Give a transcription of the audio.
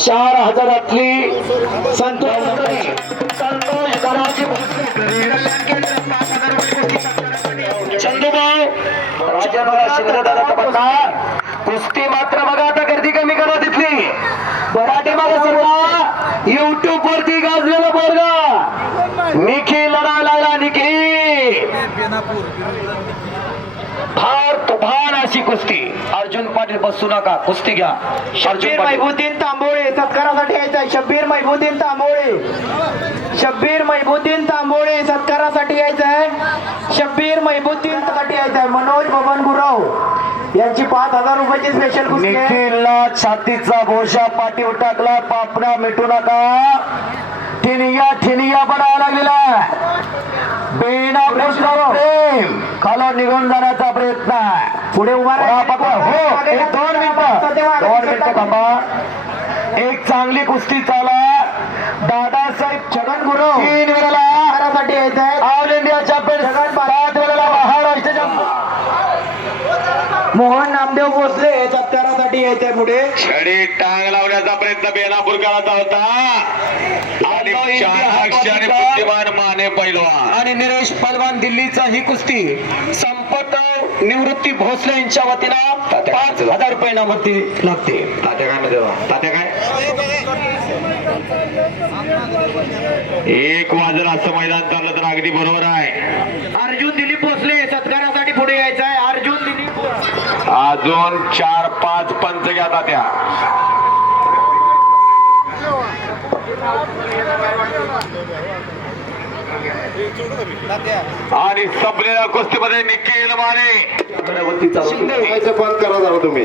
चार हजारातली बंदा कुस्ती मात्र बघा आता गर्दी कमी करा तिथली. बराटे मागे सरला युट्यूब वरती गाजलेला बोलगा निखिल लढायला लागला निखिल. फार तुफान अशी कुस्ती. अर्जुन पाटील बसू नका. कुस्ती घ्या. अर्जुन शब्बीर पाटील. मैबुद्दीन तांबोळे सत्कारासाठी यायचं आहे शब्बीर मैबुद्दीन तांबोळे. शब्बीर मैबुद्दीन तांबोळे सत्कारासाठी यायचं आहे शब्बीर मैबुद्दीन साठी यायचं आहे मनोज बबन गुरव यांची पाच हजार रुपयाची स्पेशल निखिलला छातीचा भोशा पाठीवर टाकला. पापणा मिटू नका. ठिनिया ठिनिया बनायला लागलेला बेना प्रेम. खाला निघून जाण्याचा प्रयत्न आहे. पुढे उभा. हो. एक दोन मिनिटं. दोन मिनिटं थांबा. एक चांगली कुस्ती चाला. दादासाहेब छगन गुरु. तीन वेळेला सत्कारासाठी यायचं आहे ऑल इंडिया चॅम्पियन सात वेळेला महाराष्ट्र मोहन नामदेव भोसले सत्कारासाठी यायचं आहे पुढे. छडी टांग लावण्याचा प्रयत्न बेलापूर करायचा होता. आणि चाणाक्ष आणि बुद्धिमान माने पैलवान. आणि निरेश पलवान दिल्लीचा ही कुस्ती संपत निवृत्ती भोसले यांच्या वतीनं पाच हजार रुपये नामवरती लागते. तात्या काय मध्ये तात्या काय? एक वाजर असं मैदान चाललं तर अगदी बरोबर आहे. अर्जुन दिलीप भोसले सत्कारासाठी पुढे यायचं आहे अर्जुन दिलीप. अजून चार पाच पंच घ्या तात्या. आणि संपलेल्या कुस्तीमध्ये निखिल माने. शिंदे बंद करा जरा तुम्ही.